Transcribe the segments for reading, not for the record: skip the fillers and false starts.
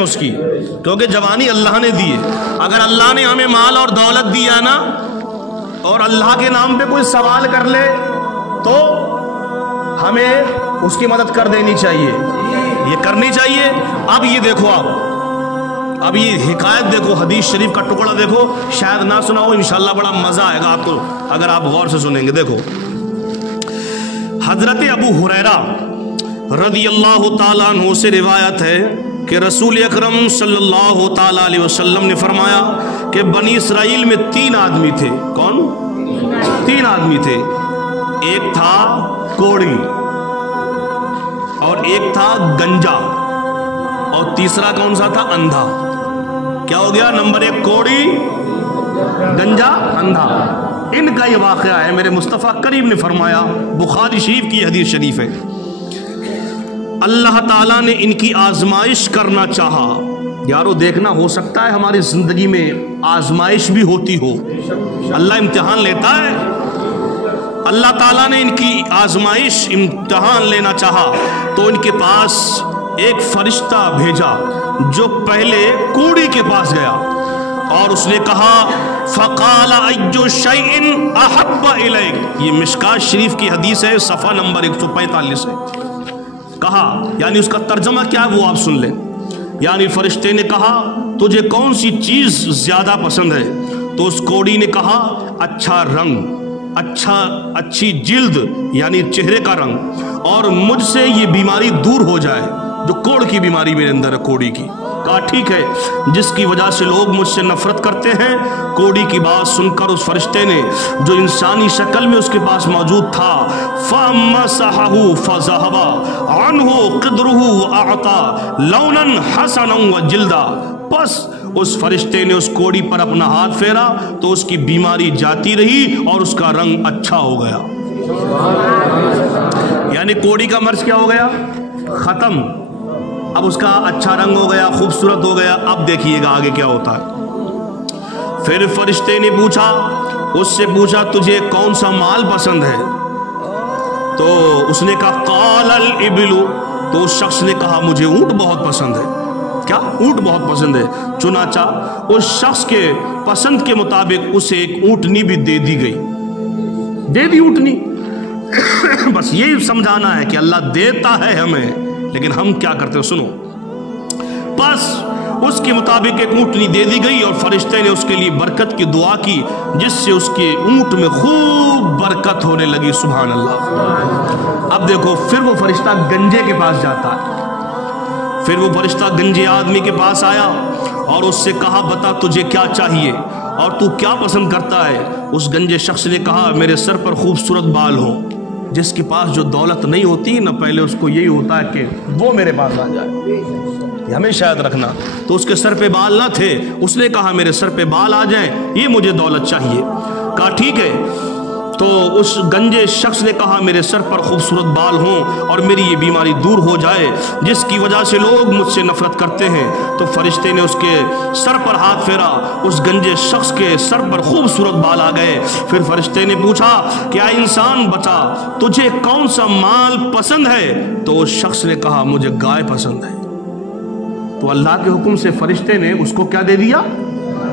اس کی، کیونکہ جوانی اللہ نے دی ہے۔ اگر اللہ نے ہمیں مال اور دولت دیا نا اور اللہ کے نام پہ کوئی سوال کر لے تو ہمیں اس کی مدد کر دینی چاہیے، یہ کرنی چاہیے۔ اب یہ دیکھو، اب یہ حکایت دیکھو، حدیث شریف کا ٹکڑا دیکھو، شاید نہ سنا ہو، انشاءاللہ بڑا مزہ آئے گا آپ کو اگر آپ غور سے سنیں گے۔ دیکھو، حضرت ابو ہریرہ رضی اللہ تعالیٰ عنہ سے روایت ہے کہ رسول اکرم صلی اللہ تعالیٰ علیہ وسلم نے فرمایا کہ بنی اسرائیل میں 3 آدمی تھے۔ کون؟ 3 آدمی تھے۔ ایک تھا کوڑی، اور ایک تھا گنجا، اور تیسرا کون سا تھا؟ اندھا۔ کیا ہو گیا؟ نمبر 1 کوڑی، گنجا، اندھا۔ ان کا یہ واقعہ ہے، میرے مصطفیٰ کریم نے فرمایا، بخاری شریف کی حدیث شریف ہے، اللہ تعالیٰ نے ان کی آزمائش کرنا چاہا۔ یارو دیکھنا، ہو سکتا ہے ہماری زندگی میں آزمائش بھی ہوتی ہو، اللہ امتحان لیتا ہے۔ اللہ تعالیٰ نے ان کی آزمائش، امتحان لینا چاہا تو ان کے پاس ایک فرشتہ بھیجا جو پہلے کوڑی کے پاس گیا اور اس نے کہا فقال ایو شیء احب الیک، یہ مشکاۃ شریف کی حدیث ہے، صفحہ نمبر 145 ہے۔ کہا، یعنی اس کا ترجمہ کیا ہے وہ آپ سن لیں۔ یعنی فرشتے نے کہا تجھے کون سی چیز زیادہ پسند ہے؟ تو اس کوڑی نے کہا اچھا رنگ، اچھی جلد، یعنی چہرے کا رنگ، اور مجھ سے یہ بیماری دور ہو جائے جو کوڑ کی بیماری میرے اندر ہے، کوڑی کی۔ کہا ٹھیک ہے، جس کی وجہ سے لوگ مجھ سے نفرت کرتے ہیں۔ کوڑی کی بات سن کر اس فرشتے نے جو انسانی شکل میں اس کے پاس موجود تھا فَمَسَحَهُ فَذَهَبَ عَنْهُ قِدْرُهُ وَأَعْطَى لَوْنًا حَسَنًا وَجِلْدًا، بس اس فرشتے نے اس کوڑی پر اپنا ہاتھ پھیرا تو اس کی بیماری جاتی رہی اور اس کا رنگ اچھا ہو گیا۔ یعنی کوڑی کا مرض کیا ہو گیا؟ ختم۔ اب اس کا اچھا رنگ ہو گیا، خوبصورت ہو گیا۔ اب دیکھیے گا آگے کیا ہوتا ہے۔ پھر فرشتے نے اس سے پوچھا تجھے کون سا مال پسند ہے؟ تو اس نے کہا قال الابل، تو اس شخص نے کہا مجھے اونٹ بہت پسند ہے۔ کیا؟ اونٹ بہت پسند ہے۔ چنانچہ اس شخص کے پسند کے مطابق اسے ایک اونٹنی بھی دے دی گئی، دے دی اونٹنی۔ بس یہی سمجھانا ہے کہ اللہ دیتا ہے ہمیں، لیکن ہم کیا کرتے ہیں؟ سنو، بس اس کے مطابق ایک اونٹنی دے دی گئی اور فرشتے نے اس کے لیے برکت کی دعا کی، جس سے اس کے اونٹ میں خوب برکت ہونے لگی۔ سبحان اللہ۔ اب دیکھو، پھر وہ فرشتہ گنجے کے پاس جاتا ہے۔ پھر وہ فرشتہ گنجے آدمی کے پاس آیا اور اس سے کہا بتا تجھے کیا چاہیے اور تو کیا پسند کرتا ہے؟ اس گنجے شخص نے کہا میرے سر پر خوبصورت بال ہو۔ جس کے پاس جو دولت نہیں ہوتی نہ، پہلے اس کو یہی ہوتا ہے کہ وہ میرے پاس آ جائے، یہ ہمیشہ یاد رکھنا۔ تو اس کے سر پہ بال نہ تھے، اس نے کہا میرے سر پہ بال آ جائیں، یہ مجھے دولت چاہیے۔ کہا ٹھیک ہے۔ تو اس گنجے شخص نے کہا میرے سر پر خوبصورت بال ہوں اور میری یہ بیماری دور ہو جائے جس کی وجہ سے لوگ مجھ سے نفرت کرتے ہیں۔ تو فرشتے نے اس کے سر پر ہاتھ پھیرا، اس گنجے شخص کے سر پر خوبصورت بال آ گئے۔ پھر فرشتے نے پوچھا کیا انسان بتا تجھے کون سا مال پسند ہے؟ تو اس شخص نے کہا مجھے گائے پسند ہے۔ تو اللہ کے حکم سے فرشتے نے اس کو کیا دے دیا؟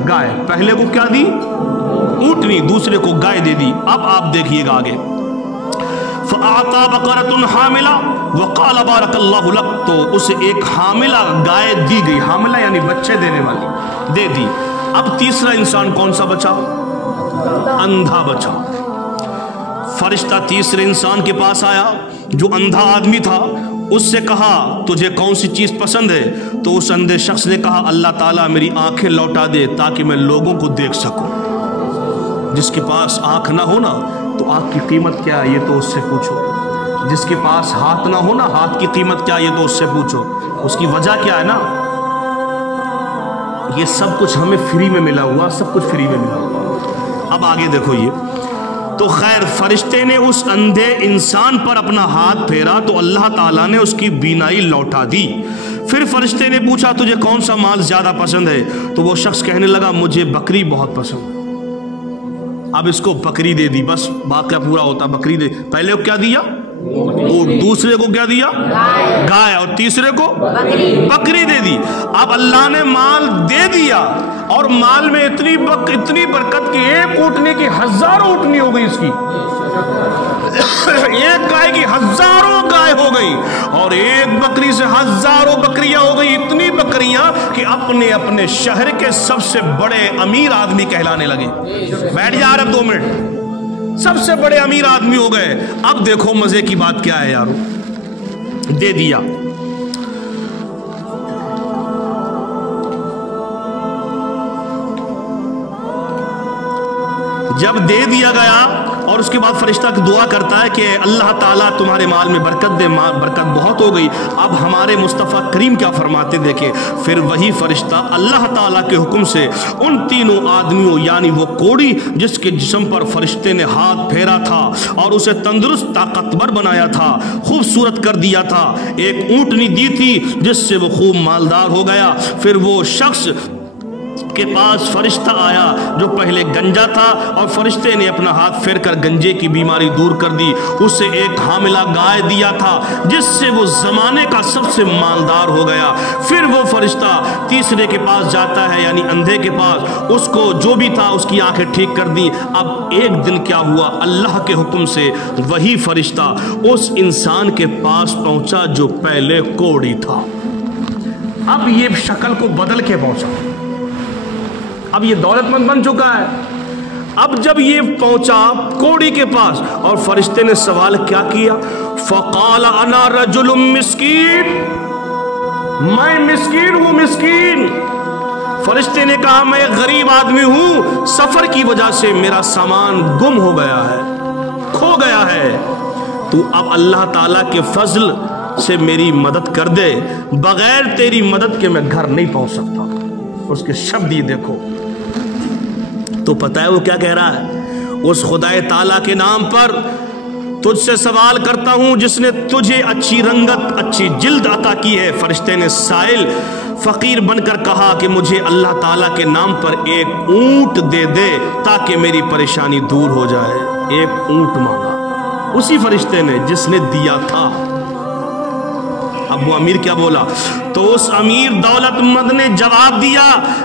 گائے۔ پہلے کو کیا دی؟ اونٹنی، دوسرے کو گائے دے دی۔ اب آپ دیکھیے گا آگے، فَأَعْطَى بَقَرَةٌ حَامِلَةٌ وَقَالَ بَارَكَ اللَّهُ لَكَ، تو اسے ایک حاملہ گائے دی گئی، حاملہ یعنی بچے دینے والی، دے دی۔ اب تیسرا انسان کون سا بچا؟ اندھا بچا۔ فرشتہ تیسرے انسان کے پاس آیا جو اندھا آدمی تھا، اس سے کہا تجھے کون سی چیز پسند ہے؟ تو اس اندھے شخص نے کہا اللہ تعالیٰ میری آنکھیں لوٹا دے تاکہ میں لوگوں کو دیکھ سکوں۔ جس کے پاس آنکھ نہ ہو نا تو آنکھ کی قیمت کیا ہے یہ تو اس سے پوچھو، جس کے پاس ہاتھ نہ ہو نا ہاتھ کی قیمت کیا ہے یہ تو اس سے پوچھو، اس کی وجہ کیا ہے نا؟ یہ سب کچھ ہمیں فری میں ملا ہوا، سب کچھ فری میں ملا ہوا۔ اب آگے دیکھو یہ تو خیر فرشتے نے اس اندھے انسان پر اپنا ہاتھ پھیرا تو اللہ تعالیٰ نے اس کی بینائی لوٹا دی۔ پھر فرشتے نے پوچھا تجھے کون سا مال زیادہ پسند ہے؟ تو وہ شخص کہنے لگا مجھے بکری بہت پسند ہے۔ اب اس کو بکری دے دی، بس واقعہ پورا ہوتا، بکری دے۔ پہلے وہ کیا دیا؟ ऊंट, दूसरे को क्या दिया? गाय, और तीसरे को बकरी दे दी। अब अल्लाह ने माल दे दिया और माल में इतनी बरकत की एक ऊँटनी की हजारों ऊँटनी हो गई इसकी, एक गाय की हजारों गाय हो गई और एक बकरी से हजारों बकरियां हो गई। इतनी बकरियां कि अपने अपने शहर के सबसे बड़े अमीर आदमी कहलाने लगे। बैठ जा रहे 2 मिनट, सबसे बड़े अमीर आदमी हो गए। अब देखो मजे की बात क्या है यारो, दे दिया। जब दे दिया गया और उसके बाद फरिश्ता दुआ करता है कि अल्लाह ताला तुम्हारे माल में बरकत दे, बरकत बहुत हो गई। अब हमारे मुस्तफ़ा करीम क्या फरमाते देखें, फिर वही फरिश्ता अल्लाह ताला के हुक्म से उन तीनों आदमियों, यानी वो कोड़ी जिसके जिस्म पर फरिश्ते ने हाथ फेरा था और उसे तंदुरुस्त ताकतवर बनाया था, खूबसूरत कर दिया था, एक ऊँटनी दी थी जिससे वो खूब मालदार हो गया। फिर वो शख्स के पास फरिश्ता आया जो पहले गंजा था और फरिश्ते ने अपना हाथ फेर कर गंजे की बीमारी दूर कर दी। उसे एक हामिला गाय दिया था जिससे वो जमाने का सबसे मालदार हो गया। फिर वो फरिश्ता तीसरे के पास जाता है, यानी अंधे के पास, उसको जो भी था उसकी आंखें ठीक कर दी। अब एक दिन क्या हुआ, अल्लाह के हुक्म से वही फरिश्ता उस इंसान के पास पहुंचा जो पहले कोढ़ी था। अब ये शक्ल को बदल के पहुंचा, अब ये दौलतमंद बन चुका है। अब जब ये पहुंचा कोड़ी के पास और फरिश्ते ने सवाल क्या किया, फ़क़ाल अना रजुलुम मिस्कीन, मैं मिस्कीन हूं, मिस्कीन। फरिश्ते ने कहा मैं गरीब आदमी हूं, सफर की वजह से मेरा सामान गुम हो गया है, खो गया है। तू अब अल्लाह ताला के फजल से मेरी मदद कर दे, बगैर तेरी मदद के मैं घर नहीं पहुंच सकता। उसके शब्द ये देखो, तो पता है वो क्या कह रहा है, उस खुदाए ताला के नाम पर तुझसे सवाल करता हूं जिसने तुझे अच्छी रंगत, अच्छी जिल्द अता की है। फरिश्ते ने साइल फकीर बनकर कहा कि मुझे अल्लाह ताला के नाम पर एक ऊंट दे दे ताकि मेरी परेशानी दूर हो जाए। एक ऊंट मांगा उसी फरिश्ते ने जिसने दिया था। अब वो अमीर क्या बोला, तो उस अमीर दौलतमंद ने जवाब दिया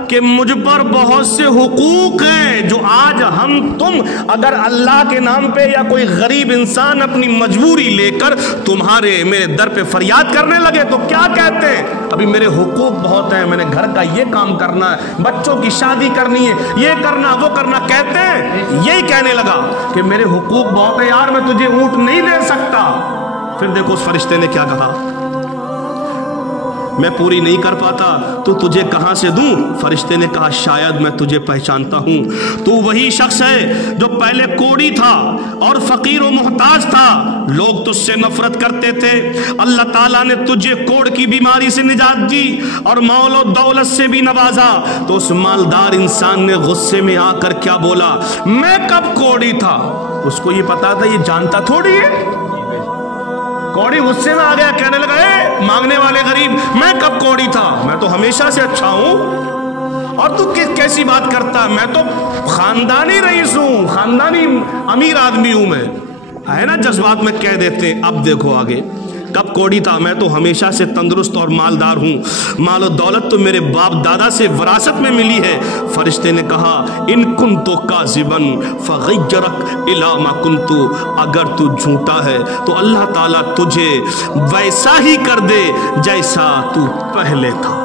कि मुझ पर बहुत से हुकूक हैं जो आज हम तुम अगर अल्लाह के नाम पे या कोई गरीब इंसान अपनी मजबूरी लेकर तुम्हारे मेरे दर पे फरियाद करने लगे तो क्या कहते हैं, अभी मेरे हुकूक बहुत हैं, मैंने घर का ये काम करना है, बच्चों की शादी करनी है, ये करना वो करना, कहते हैं यही कहने लगा कि मेरे हुकूक बहुत है यार, मैं तुझे ऊंट नहीं दे सकता। फिर देखो उस फरिश्ते ने क्या कहा, मैं पूरी नहीं कर पाता तो तुझे कहां से दूं। फरिश्ते ने कहा शायद मैं तुझे पहचानता हूं, तू वही शख्स है जो पहले कोड़ी था और फकीर और मोहताज था, लोग तुझसे नफरत करते थे। अल्लाह ताला ने तुझे कोड़ की बीमारी से निजात दी और मौल और दौलत से भी नवाजा। तो उस मालदार इंसान ने गुस्से में आकर क्या बोला, मैं कब कोड़ी था। उसको ये पता था, ये जानता थोड़ी है। कोड़ी गुस्से में आ गया, कहने लगा ए मांगने वाले गरीब, मैं कब कोड़ी था, मैं तो हमेशा से अच्छा हूं और तू कैसी बात करता, मैं तो खानदानी रईस हूं, खानदानी अमीर आदमी हूं मैं, है ना जज्बात में कह देते। अब देखो आगे, कब कोड़ी था, मैं तो हमेशा से तंदुरुस्त और मालदार हूँ, माल और दौलत तो मेरे बाप दादा से विरासत में मिली है। फरिश्ते ने कहा इन कुंतु काज़िबन फ़ग़य्यरक इला मा कुंतु, अगर तू झूठा है तो अल्लाह ताला तुझे वैसा ही कर दे जैसा तू पहले था।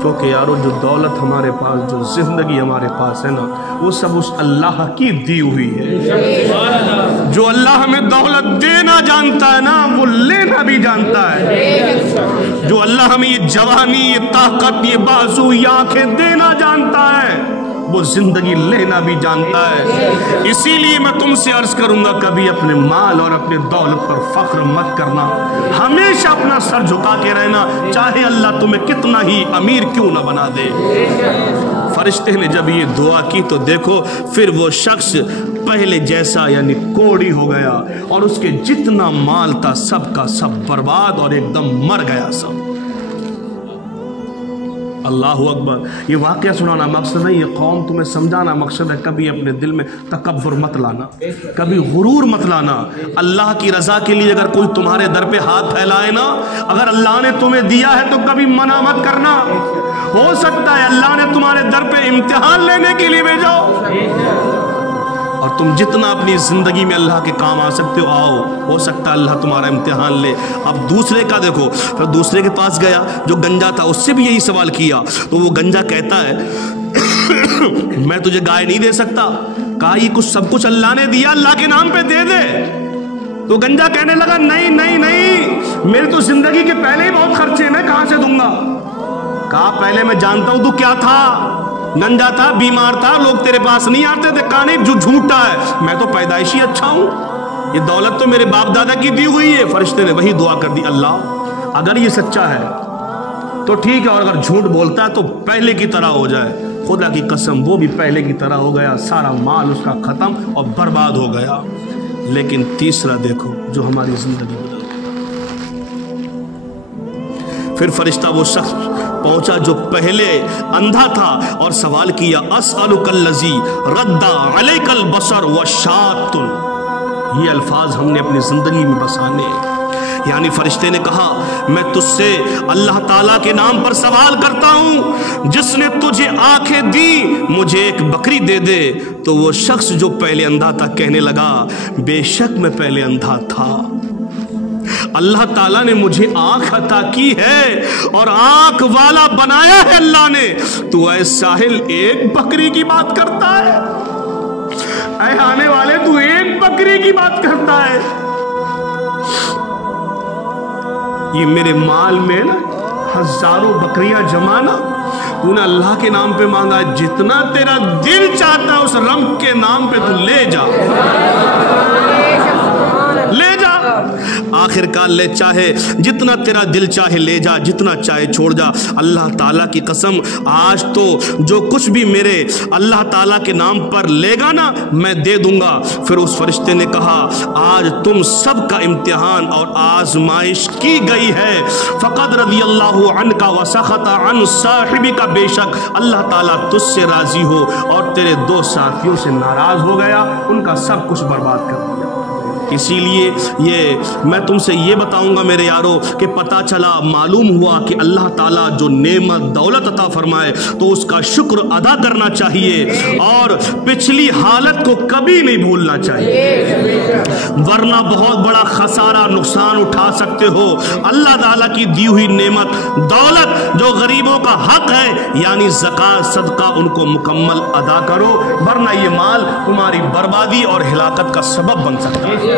क्योंकि यारो जो दौलत हमारे पास, जो जिंदगी हमारे पास है ना, वो सब उस अल्लाह की दी हुई है। जो अल्लाह हमें दौलत देना जानता है ना, वो लेना भी जानता है। जो अल्लाह हमें ये जवानी, ये ताकत, ये बाजू, ये आंखें देना जानता है, वो जिंदगी लेना भी जानता है। इसीलिए मैं तुमसे अर्ज करूंगा, कभी अपने माल और अपने दौलत पर फख्र मत करना, हमेशा अपना सर झुका के रहना, चाहे अल्लाह तुम्हें कितना ही अमीर क्यों ना बना दे। फरिश्ते ने जब ये दुआ की तो देखो फिर वो शख्स पहले जैसा यानी कोड़ी हो गया और उसके जितना माल था सब का सब बर्बाद और एकदम मर गया सब। अल्लाहु अकबर। ये वाक़या सुनाना मकसद है, ये कौम तुम्हें समझाना मकसद है। कभी अपने दिल में तकब्बुर मत लाना, कभी गुरूर मत लाना। अल्लाह की रज़ा के लिए अगर कोई तुम्हारे दर पे हाथ फैलाए ना, अगर अल्लाह ने तुम्हें दिया है तो कभी मना मत करना। हो सकता है अल्लाह ने तुम्हारे दर पे इम्तिहान लेने के लिए भेजा हो, और तुम जितना अपनी ज़िंदगी में अल्लाह के काम आ सकते हो आओ। हो सकता है अल्लाह तुम्हारा इम्तिहान ले। अब दूसरे का देखो, फिर दूसरे के पास गया जो गंजा था, उससे भी यही सवाल किया। तो वो गंजा कहता है मैं तुझे गाय नहीं दे सकता। कहा ये कुछ सब कुछ अल्लाह ने दिया, अल्लाह के नाम पे दे दे। तो गंजा कहने लगा नहीं नहीं नहीं, मेरी तो जिंदगी के पहले ही बहुत खर्चे, मैं कहां से दूंगा। कहा पहले मैं जानता हूं तू क्या था, गंजा था, बीमार था, लोग तेरे पास नहीं आते थे। कहा नहीं, जो झूठा है, मैं तो पैदाइशी अच्छा हूं, ये दौलत तो मेरे बाप दादा की दी हुई है। फरिश्ते ने वही दुआ कर दी, अल्लाह अगर ये सच्चा है तो ठीक है, और अगर झूठ बोलता है तो पहले की तरह हो जाए। खुदा की कसम वो भी पहले की तरह हो गया, सारा माल उसका खत्म और बर्बाद हो गया। लेकिन तीसरा देखो जो हमारी जिंदगी बदल। फिर फरिश्ता वो शख्स पहुंचा जो पहले अंधा था और सवाल किया, अस्अलुकल्लज़ी रद्दा अलैकल बसर व शातुन। ये अल्फाज हमने अपनी जिंदगी में बसाने। यानी फरिश्ते ने कहा मैं तुझसे अल्लाह ताला के नाम पर सवाल करता हूं, जिसने तुझे आंखें दी मुझे एक बकरी दे दे। तो वो शख्स जो पहले अंधा था कहने लगा बेशक मैं पहले अंधा था, अल्लाह ताला ने मुझे आंख अता की है और आंख वाला बनाया है अल्लाह ने। तू ऐ साहिल एक बकरी की बात करता है, ऐ आने वाले तू एक बकरी की बात करता है। ये मेरे माल में ना हजारों बकरियां जमाना, तूने अल्लाह के नाम पे मांगा, जितना तेरा दिल चाहता है उस रब के नाम पे तू ले जा, ले जा। आखिरकार ले, चाहे जितना तेरा दिल चाहे ले जा, जितना चाहे छोड़ जा। अल्लाह ताला की कसम आज तो जो कुछ भी मेरे अल्लाह ताला के नाम पर लेगा ना मैं दे दूंगा। फिर उस फरिश्ते ने कहा आज तुम सब का इम्तिहान और आजमाइश की गई है। फ़क़द रज़ियल्लाहु अन्का व सख़ता अन साहिबिका, बेशक अल्लाह ताला तुझसे राजी हो और तेरे दो साथियों से नाराज हो गया, उनका सब कुछ बर्बाद कर दिया। इसीलिए ये मैं तुमसे ये बताऊंगा मेरे यारों कि पता चला, मालूम हुआ कि अल्लाह ताला जो नेमत दौलत अता फरमाए तो उसका शुक्र अदा करना चाहिए और पिछली हालत को कभी नहीं भूलना चाहिए, वरना बहुत बड़ा खसारा नुकसान उठा सकते हो। अल्लाह ताला की दी हुई नेमत दौलत जो गरीबों का हक है यानी ज़कात सदका उनको मुकम्मल अदा करो, वरना ये माल तुम्हारी बर्बादी और हिलाकत का सबब बन सकता है।